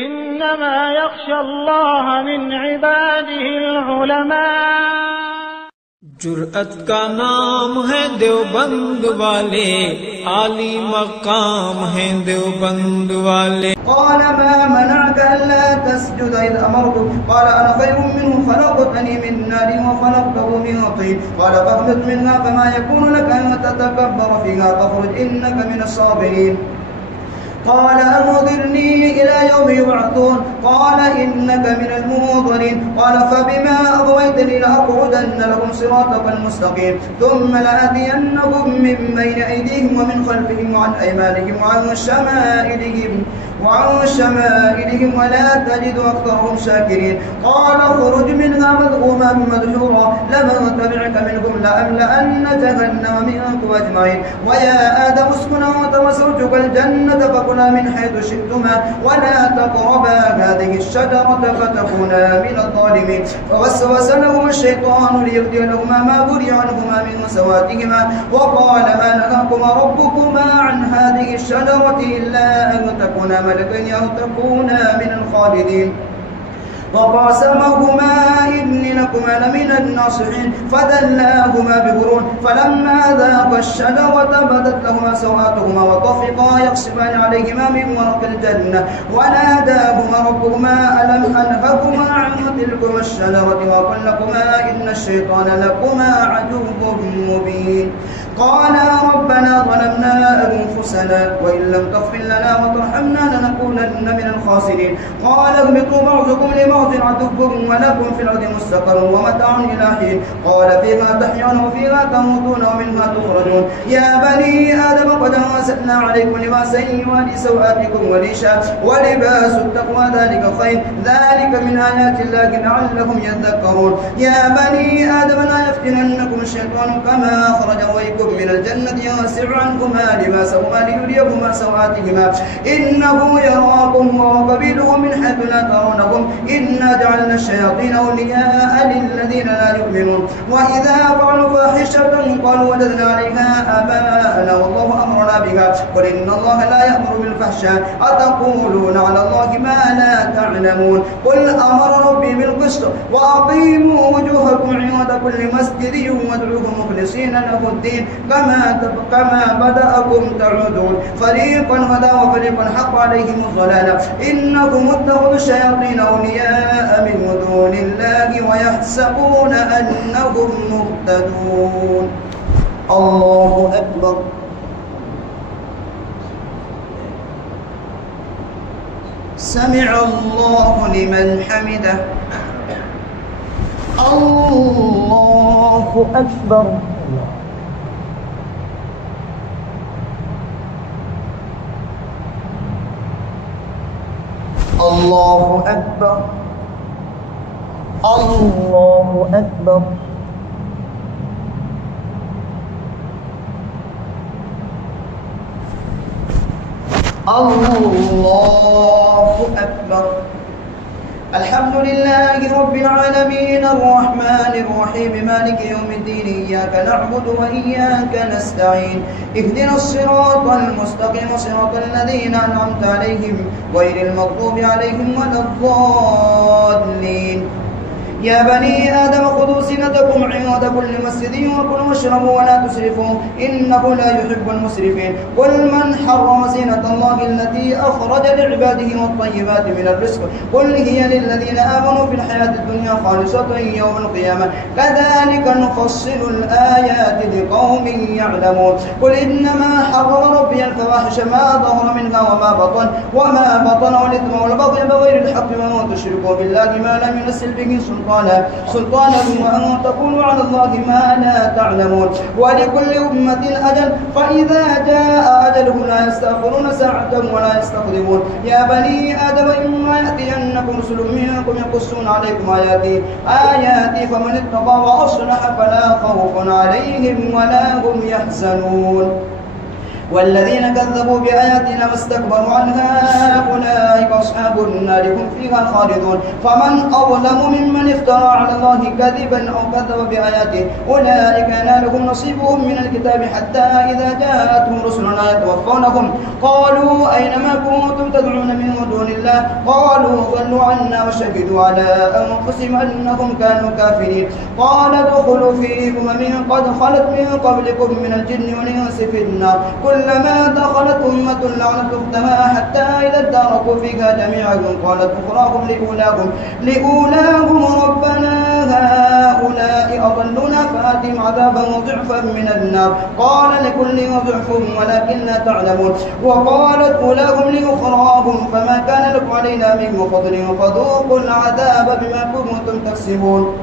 إنما يخشى الله من عباده العلماء. जुर्अत का नाम है देवबंद वाले, आली मकाम है देवबंद वाले। قال ما منعك ألا تسجد إذ أمرتك؟ قال أنا خير منه خلقتني من نار وخلقته من طين. قال فاهبط منها فما يكون لك أن تتكبر فيها فاخرج إنك من الصاغرين. قال أنظرني إلى يوم يبعثون. قال إنك من المنظرين. قال فبما أغويتني لأقعدن لهم صراطك المستقيم ثم لآتينهم من بين أيديهم ومن خلفهم وعن أيمانهم وعن شمائلهم ولا تجد أكثرهم شاكرين. قال اخرج منها مذءوما مدحورا لمن تبعك منهم لأملأن جهنم منكم أجمعين. ويا آدم اسكن أنت وزوجك الجنة فكلا من حيث شئتما ولا تقربا هذه الشجرة فتكونا من الظالمين. فوسوس لهما الشيطان ليبدي لهما ما برئ عنهما من سواتهما وقال ما نهاكما ربكما عن هذه الشجرة إلا أن تكونا ملكين أو تكونا من الخالدين. وقاسمهما إني لكما لمن الناصحين فدلاهما بغرور فلما ذاقا الشجرة بدت لهما سوآتهما وطفقا يخصفان عليهما من ورق الجنة وناداهما ربهما ألم أنهكما عن تلكما الشجرة وأقل لكما إن الشيطان لكما عدو مبين. قالا ربنا ظلمنا أنفسنا وإن لم تغفر لنا وترحمنا لنكونن من الخاسرين. قال اهبطوا بعضكم لبعض عدو ولكم في الأرض مستقر ومتاع إلى حين. قال فيها تحيون وفيها تموتون ومنها تخرجون. يا بني آدم قد أنزلنا عليكم لباسا يواري سوآتكم وريشا ولباس التقوى ذلك خير ذلك من آيات الله لعلهم يذكرون. يا بني آدم لا يفتننكم الشيطان كما أخرج أبويكم من الجنة ينزع عنهما لباسهما ليريهما سوآتهما إنه يراكم وقبيله من حيث لا ترونهم إنا جعلنا الشياطين أولياء للذين لا يؤمنون. وإذا فعلوا فاحشة قالوا وجدنا عليها آباءنا والله أمرنا بها قل إن الله لا يأمر بالفحشاء أتقولون على الله ما لا تعلمون. قل أمر ربي بالقسط وأقيموا وجوهكم عند كل مسجد وادعوه مخلصين له الدين كما بدأكم تعودون. فريقا هدى وفريقا حق عليهم الضلالة إنهم اتخذوا الشياطين أولياء من دون الله ويحسبون أنهم مهتدون. الله أكبر. سمع الله لمن حمده. الله أكبر. الله أكبر. الله أكبر. الله أكبر. الحمد لله رب العالمين الرحمن الرحيم مالك يوم الدين إياك نعبد وإياك نستعين اهدنا الصراط المستقيم صراط الذين أنعمت عليهم غير المغضوب عليهم ولا الضالين. يا بني آدم خذوا زينتكم عند كل مسجد وكلوا واشربوا ولا تسرفوا إنه لا يحب المسرفين. قل من حرم زينة الله التي أخرج لعباده والطيبات من الرزق قل هي للذين آمنوا في الحياة الدنيا خالصة يوم القيامة كذلك نفصل الآيات لقوم يعلمون. قل إنما حرم ربي الفواحش ما ظهر منها وما بطن والإثم والبغي بغير الحق وأن تشركوا بالله ما لم ينزل به سلطانا وأن تقولوا على الله ما لا تعلمون. ولكل أمة أجل فإذا جاء أجلهم لا يستأخرون ساعة ولا يستقدمون. يا بني آدم إما يأتينكم رسل منكم يقصون عليكم آياتي فمن اتقى وأصلح فلا خوف عليهم ولا هم يحزنون. والذين كذبوا بآياتنا واستكبروا عنها أولئك أصحاب النار هم فيها خالدون فمن أظلم ممن افترى على الله كذبا أو كذب بآياته أولئك ينالهم نصيبهم من الكتاب حتى إذا جاءتهم رسلنا يتوفونهم قالوا أينما كنتم تدعون من دون الله قالوا ضلوا عنا وشهدوا على أنفسهم أنهم كانوا كافرين قال ادخلوا في أمم قد خلت من قبلكم من الجن والإنس في النار كلما دخلت أمة لعنت أختها حتى إذا اداركوا فيها جميعا قالت أخراهم لأولاهم ربنا هؤلاء أضلنا فآتهم عذابا ضعفا من النار قال لكل ضعف ولكن لا تعلمون وقالت أولاهم لأخراهم فما كان لكم علينا من فضل فذوقوا العذاب بما كنتم تكسبون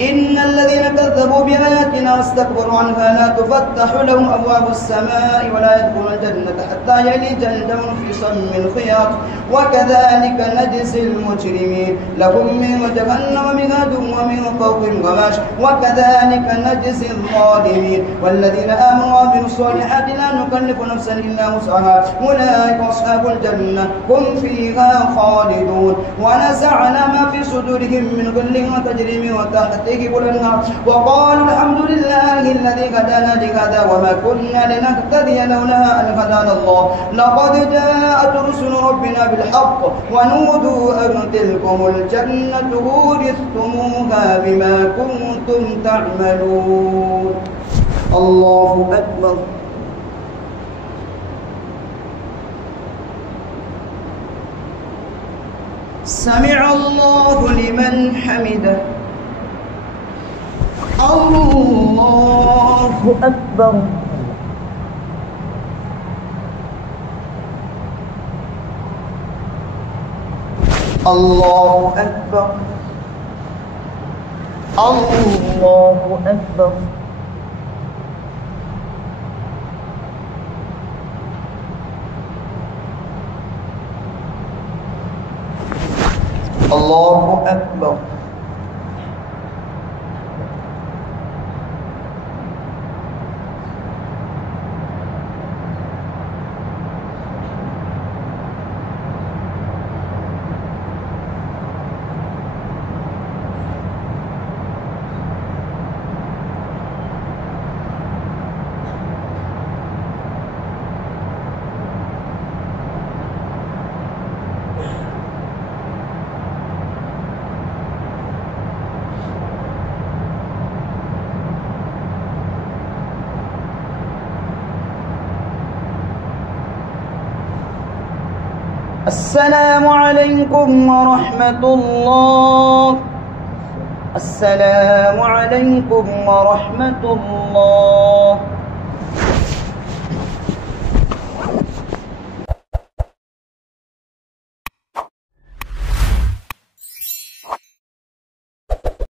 إن الذين كذبوا بآياتنا واستكبروا عنها لا تفتح لهم أبواب السماء ولا يدخلون الجنة حتى يلج الجمل في سم الخياط وكذلك نجزي المجرمين لهم من جهنم مهاد ومن فوقهم غواش وكذلك نجزي الظالمين والذين آمنوا وعملوا الصالحات لا نكلف نفسا إلا وسعها أولئك أصحاب الجنة هم فيها خالدون ونزعنا ما في صدورهم من غل تجري من تحتهم الأنهار وقالوا الحمد لله الذي هدانا لهذا وما كنا لنهتدي لولا أن هدانا الله لقد جاءت رسل ربنا بالحق ونودوا أن تلكم الجنة أورثتموها بما كنتم تعملون الله أكبر سمع الله لمن حمده الله أكبر الله أكبر الله أكبر الله أكبر السلام عليكم ورحمة الله السلام عليكم ورحمة الله